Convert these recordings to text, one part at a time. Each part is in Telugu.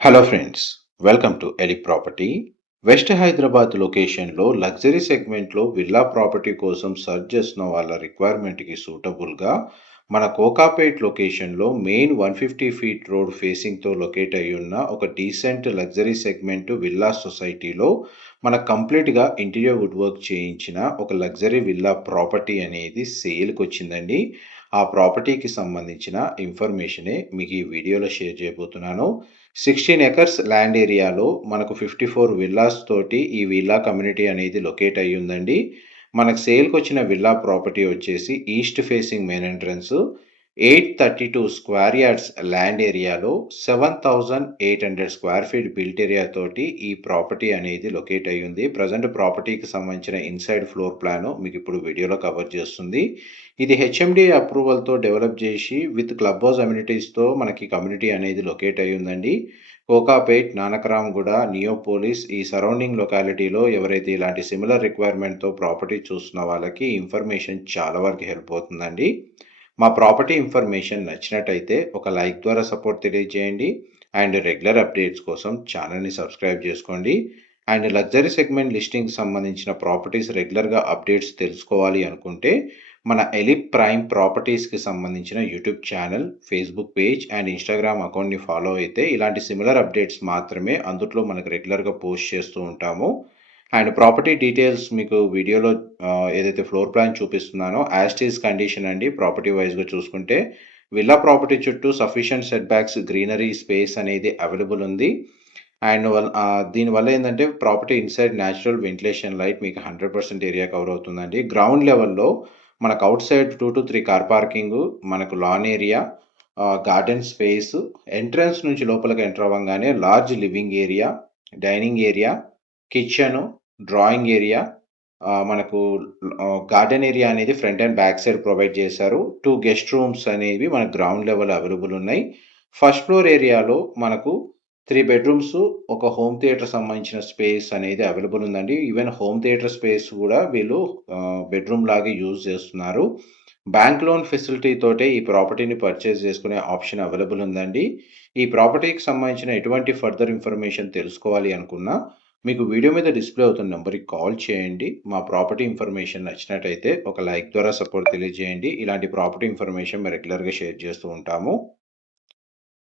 Hello friends, welcome to Eli property. West Hyderabad లొకేషన్లో లగ్జరీ సెగ్మెంట్లో విల్లా ప్రాపర్టీ కోసం సర్చ్ చేస్తున్న వాళ్ళ రిక్వైర్మెంట్కి సూటబుల్గా మన కోకాపేట్ లొకేషన్లో మెయిన్ 150 ఫీట్ రోడ్ ఫేసింగ్తో లొకేట్ అయి ఉన్న ఒక డీసెంట్ లగ్జరీ సెగ్మెంట్ విల్లా సొసైటీలో మన కంప్లీట్గా ఇంటీరియర్ వుడ్ వర్క్ చేయించిన ఒక లగ్జరీ విల్లా ప్రాపర్టీ అనేది సేల్కి వచ్చిందండి. ఆ ప్రాపర్టీకి సంబంధించిన ఇన్ఫర్మేషనే మీకు ఈ వీడియోలో షేర్ చేయబోతున్నాను. 16 ఎకర్స్ ల్యాండ్ ఏరియాలో మనకు 54 విల్లాస్ తోటి ఈ విల్లా కమ్యూనిటీ అనేది లొకేట్ అయ్యి ఉందండి. మనకు సేల్కి వచ్చిన విల్లా ప్రాపర్టీ వచ్చేసి east facing main entrance, 832 square yards land ఏరియాలో 7,800 స్క్వేర్ ఫీట్ బిల్ట్ ఏరియా తోటి ఈ ప్రాపర్టీ అనేది లొకేట్ అయ్యి ఉంది. ప్రజెంట్ ప్రాపర్టీకి సంబంధించిన ఇన్సైడ్ ఫ్లోర్ ప్లాన్ మీకు ఇప్పుడు వీడియోలో కవర్ చేస్తుంది. ఇది హెచ్ఎండి అప్రూవల్తో డెవలప్ చేసి విత్ క్లబ్ హౌస్ అమ్యూనిటీస్తో మనకి కమ్యూనిటీ అనేది లొకేట్ అయ్యి ఉందండి. కోకాపేట్, నానకరాంగూడ, నియోపోలిస్ ఈ సరౌండింగ్ లొకాలిటీలో ఎవరైతే ఇలాంటి సిమిలర్ రిక్వైర్మెంట్తో ప్రాపర్టీ చూస్తున్న వాళ్ళకి ఇన్ఫర్మేషన్ చాలా వరకు హెల్ప్ అవుతుందండి. మా ప్రాపర్టీ ఇన్ఫర్మేషన్ నచ్చినట్టయితే ఒక లైక్ ద్వారా సపోర్ట్ తెలియజేయండి అండ్ రెగ్యులర్ అప్డేట్స్ కోసం ఛానల్ని సబ్స్క్రైబ్ చేసుకోండి. అండ్ లగ్జరీ సెగ్మెంట్ లిస్టింగ్కి సంబంధించిన ప్రాపర్టీస్ రెగ్యులర్గా అప్డేట్స్ తెలుసుకోవాలి అనుకుంటే మన ఎలిప్ ప్రైమ్ ప్రాపర్టీస్కి సంబంధించిన YouTube channel, Facebook page and Instagram అకౌంట్ని ఫాలో అయితే ఇలాంటి సిమిలర్ అప్డేట్స్ మాత్రమే అందులో మనకు రెగ్యులర్గా పోస్ట్ చేస్తూ ఉంటాము. అండ్ ప్రాపర్టీ డీటెయిల్స్ మీకు వీడియోలో ఏదైతే ఫ్లోర్ ప్లాన్ చూపిస్తున్నానో యాజ్ కండిషన్ అండి. ప్రాపర్టీ వైజ్గా చూసుకుంటే విల్లా ప్రాపర్టీ చుట్టూ sufficient setbacks, greenery space అనేది అవైలబుల్ ఉంది. అండ్ దీనివల్ల ఏంటంటే property inside natural ventilation light మీకు 100% ఏరియా కవర్ అవుతుందండి. గ్రౌండ్ లెవెల్లో మనకు outside 2 to 3 car parking, మనకు lawn area, garden space, entrance నుంచి లోపలికి ఎంటర్ అవ్వగానే large living area, dining area, kitchen, drawing area, మనకు గార్డెన్ ఏరియా అనేది front and back side provide చేశారు. 2 గెస్ట్ రూమ్స్ అనేవి మనకు గ్రౌండ్ లెవెల్ అవైలబుల్ ఉన్నాయి. ఫస్ట్ ఫ్లోర్ ఏరియాలో మనకు 3 బెడ్రూమ్స్, ఒక హోమ్ థియేటర్ సంబంధించిన స్పేస్ అనేది అవైలబుల్ ఉందండి. ఈవెన్ హోమ్ థియేటర్ స్పేస్ కూడా వీళ్ళు బెడ్రూమ్ లాగా యూజ్ చేస్తున్నారు. బ్యాంక్ లోన్ ఫెసిలిటీ తోటే ఈ ప్రాపర్టీని పర్చేస్ చేసుకునే ఆప్షన్ అవైలబుల్ ఉందండి. ఈ ప్రాపర్టీకి సంబంధించిన ఎటువంటి ఫర్దర్ ఇన్ఫర్మేషన్ తెలుసుకోవాలి అనుకున్నా మీకు వీడియో మీద డిస్ప్లే అవుతున్న నెంబర్కి కాల్ చేయండి. మా ప్రాపర్టీ ఇన్ఫర్మేషన్ నచ్చినట్టయితే ఒక లైక్ ద్వారా సపోర్ట్ తెలియజేయండి. ఇలాంటి ప్రాపర్టీ ఇన్ఫర్మేషన్ మేము రెగ్యులర్గా షేర్ చేస్తూ ఉంటాము.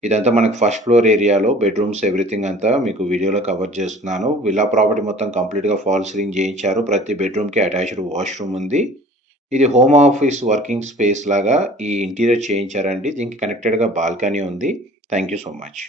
ఇదంతా మనకు ఫస్ట్ ఫ్లోర్ ఏరియాలో బెడ్రూమ్స్ ఎవ్రీథింగ్ అంతా మీకు వీడియోలో కవర్ చేస్తున్నాను. విల్లా ప్రాపర్టీ మొత్తం కంప్లీట్గా ఫాల్ సీలింగ్ చేయించారు. ప్రతి బెడ్రూమ్కి అటాచ్డ్ వాష్రూమ్ ఉంది. ఇది హోమ్ ఆఫీస్ వర్కింగ్ స్పేస్ లాగా ఈ ఇంటీరియర్ చేయించారండి. దీనికి కనెక్టెడ్గా బాల్కనీ ఉంది. Thank you so much.